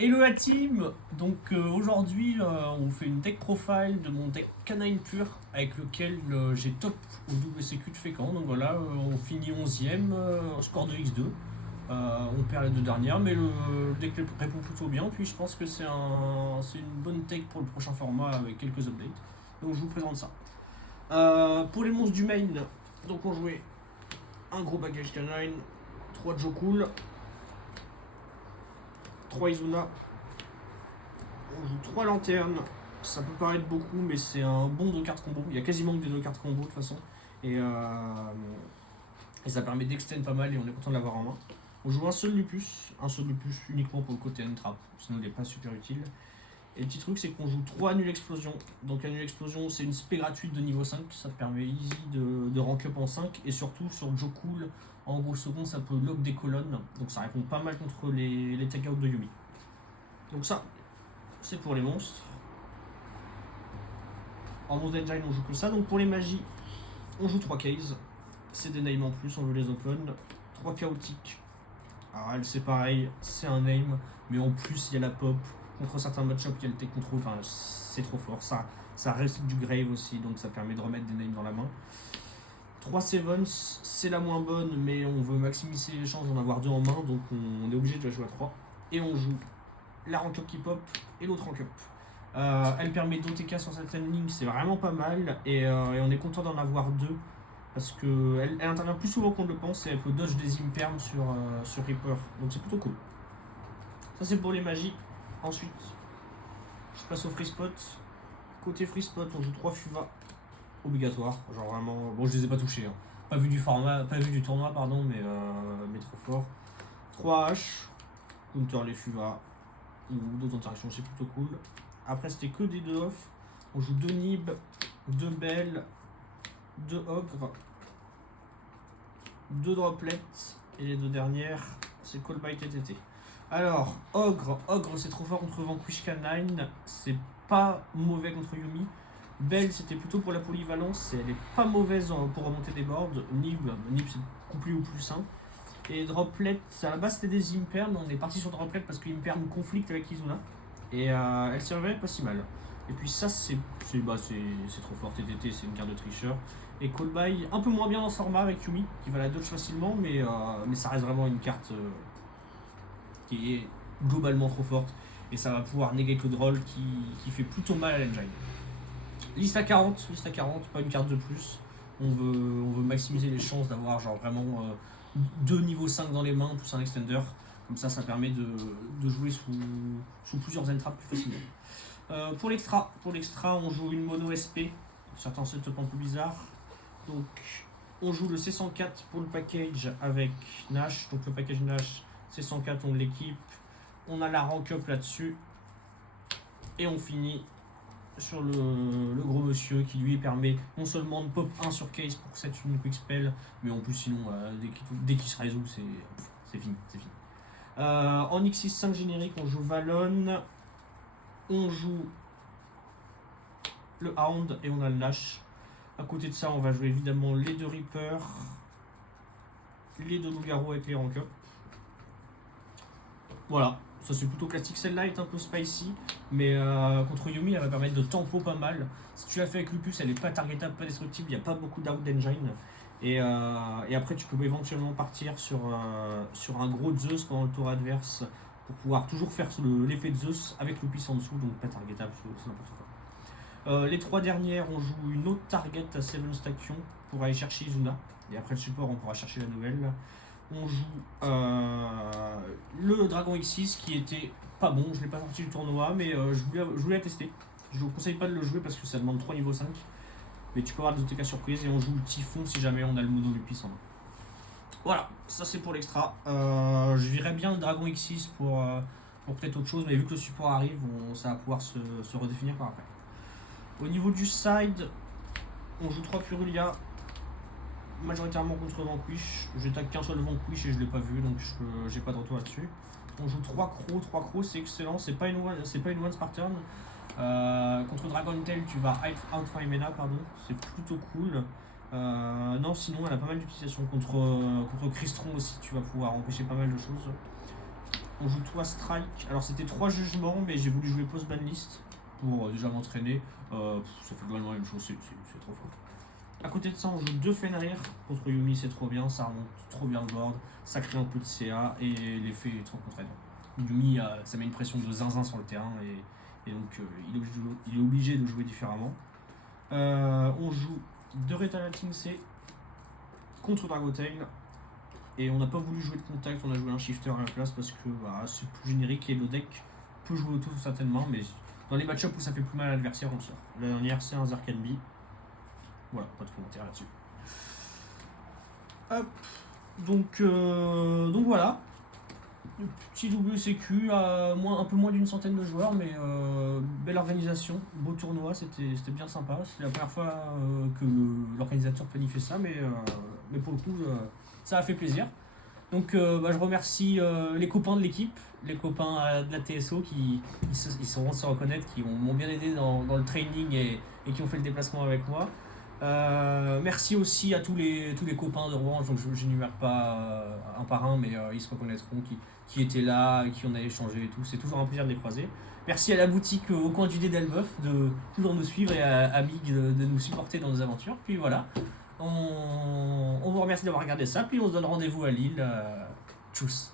Hello la team. Donc aujourd'hui on fait une deck profile de mon deck canine pur avec lequel j'ai top au WCQ de Fécamp. Donc voilà, on finit 11ème, score de X2. On perd les deux dernières, mais le deck répond plutôt bien. Puis je pense que c'est une bonne deck pour le prochain format avec quelques updates. Donc je vous présente ça. Pour les monstres du main, donc on jouait un gros bagage canine, 3 Jokul, 3 Izuna. On joue 3 lanternes, ça peut paraître beaucoup, mais c'est un bon 2 cartes combo. Il y a quasiment que des 2 cartes combo de toute façon. Et ça permet d'extend pas mal et on est content de l'avoir en main. On joue un seul lupus uniquement pour le côté end-trap, sinon il n'est pas super utile. Et le petit truc, c'est qu'on joue 3 Annule Explosion. Donc Annule Explosion, c'est une spé gratuite de niveau 5, ça te permet easy de rank up en 5. Et surtout sur Jokul, en gros second, ça peut lock des colonnes, donc ça répond pas mal contre les take-out de Yumi. Donc ça, c'est pour les monstres. En monstre d'engine, on joue que ça. Donc pour les magies, on joue 3 cases. C'est des names en plus, on veut les open. 3 chaotiques. Alors elle, c'est pareil, c'est un name, mais en plus, il y a la pop. Contre certains match-ups, il y a le tech control. Enfin, c'est trop fort. Ça reste du grave aussi, donc ça permet de remettre des names dans la main. 3 Sevens, c'est la moins bonne, mais on veut maximiser les chances d'en avoir 2 en main, donc on est obligé de la jouer à 3. Et on joue la rank up qui pop et l'autre rank up. Elle permet d'OTK sur certaines lignes, c'est vraiment pas mal. Et on est content d'en avoir 2 parce qu'elle intervient plus souvent qu'on ne le pense et elle peut dodge des imperms sur Reaper. Donc c'est plutôt cool. Ça c'est pour les magies. Ensuite, je passe au free spot. Côté free spot, on joue 3 Fuva obligatoires. Genre vraiment. Bon, je les ai pas touchés. Hein. Pas vu du tournoi, pardon, mais trop fort. 3 H, counter les Fuva ou d'autres interactions, c'est plutôt cool. Après, c'était que des 2 off. On joue 2 Nib, 2 Bell, 2 Ogre, 2 Droplets. Et les 2 dernières, c'est Call by TTT. Alors, Ogre c'est trop fort contre Vanquish Canine. C'est pas mauvais contre Yumi. Belle, c'était plutôt pour la polyvalence. Elle est pas mauvaise pour remonter des boards. Nib c'est couplet ou plus 1. Et Droplet, à la base c'était des Imperm. On est parti sur Droplet parce que Imperm conflicte avec Izuna. Et elle servait pas si mal. Et puis ça, c'est trop fort. TTT, c'est une carte de tricheur. Et Callby, un peu moins bien dans ce format avec Yumi, qui va la dodge facilement, mais ça reste vraiment une carte qui est globalement trop forte. Et ça va pouvoir negate le droll qui fait plutôt mal à l'engine. Liste à 40, pas une carte de plus. On veut maximiser les chances d'avoir genre vraiment 2 niveaux 5 dans les mains, plus un extender. Comme ça permet de jouer sous plusieurs entraps plus facilement. Pour l'extra, on joue une mono SP. Certains setups un peu bizarres. Donc, on joue le C104 pour le package avec Nash. Donc, le package Nash, C104, on l'équipe. On a la rank up là-dessus. Et on finit sur le gros monsieur qui lui permet non seulement de pop 1 sur case pour cette une quick spell, mais en plus, sinon, dès qu'il se résout, c'est fini. En X6 5 générique, on joue Valon, on joue le Hound et on a le Nash. À côté de ça, on va jouer évidemment les 2 Reapers, les 2 loups-garous avec les rank up. Voilà, ça c'est plutôt classique. Celle-là est un peu spicy, mais contre Yumi, elle va permettre de tempo pas mal. Si tu l'as fait avec Lupus, elle est pas targetable, pas destructible, il n'y a pas beaucoup d'out d'engine. Et après, tu peux éventuellement partir sur un gros Zeus pendant le tour adverse pour pouvoir toujours faire l'effet de Zeus avec Lupus en dessous, donc pas targetable, c'est n'importe quoi. Les 3 dernières, on joue une autre target à 7 Station pour aller chercher Izuna. Et après le support, on pourra chercher la nouvelle. On joue le Dragon X6 qui était pas bon, je l'ai pas sorti du tournoi, mais je voulais la tester. Je vous conseille pas de le jouer parce que ça demande 3 niveaux 5. Mais tu peux avoir des OTK surprises et on joue le Typhon si jamais on a le mono Lupis en main. Voilà, ça c'est pour l'extra. Je virais bien le Dragon X6 pour peut-être autre chose, mais vu que le support arrive, ça va pouvoir se redéfinir par après. Au niveau du side, on joue 3 Purulia, majoritairement contre Vanquish. J'ai tag qu'un seul Vanquish et je l'ai pas vu, donc j'ai pas de retour là-dessus. On joue 3 crocs, c'est excellent, c'est pas une once par turn. Contre Dragon Tail, tu vas out Mena, c'est plutôt cool. Non, sinon elle a pas mal d'utilisation. Contre Crystron aussi, tu vas pouvoir empêcher pas mal de choses. On joue 3 strikes. Alors c'était 3 jugements, mais j'ai voulu jouer post-ban list pour déjà m'entraîner. Ça fait globalement la même chose, c'est trop fort. À côté de ça, on joue 2 Fenrir contre Yumi, c'est trop bien, ça remonte trop bien le board, ça crée un peu de CA et l'effet est trop contraignant. Yumi, ça met une pression de zinzin sur le terrain et donc il est obligé de jouer différemment. On joue 2 Retaliating C contre Dragotail et on n'a pas voulu jouer de contact, on a joué un shifter à la place parce que c'est plus générique et le deck peut jouer autour sur certaines mains, mais dans les match-ups où ça fait plus mal à l'adversaire, on le sort. La dernière, c'est un Zarkanbi. Voilà, pas de commentaire là-dessus. Hop. Donc voilà. Petit WCQ, un peu moins d'une centaine de joueurs, mais belle organisation, beau tournoi, c'était bien sympa. C'est la première fois que l'organisateur planifie ça, mais pour le coup, ça a fait plaisir. Donc je remercie les copains de l'équipe, les copains de la TSO qui sauront se reconnaître, qui m'ont bien aidé dans le training et qui ont fait le déplacement avec moi. Merci aussi à tous les copains de Rouen, donc je n'énumère pas un par un, mais ils se reconnaîtront, qui étaient là, qui on a échangé et tout. C'est toujours un plaisir de les croiser. Merci à la boutique au coin du dé d'Elbeuf de toujours nous suivre et à Mig de nous supporter dans nos aventures. Puis voilà, on vous remercie d'avoir regardé ça, puis on se donne rendez-vous à Lille. Tchuss.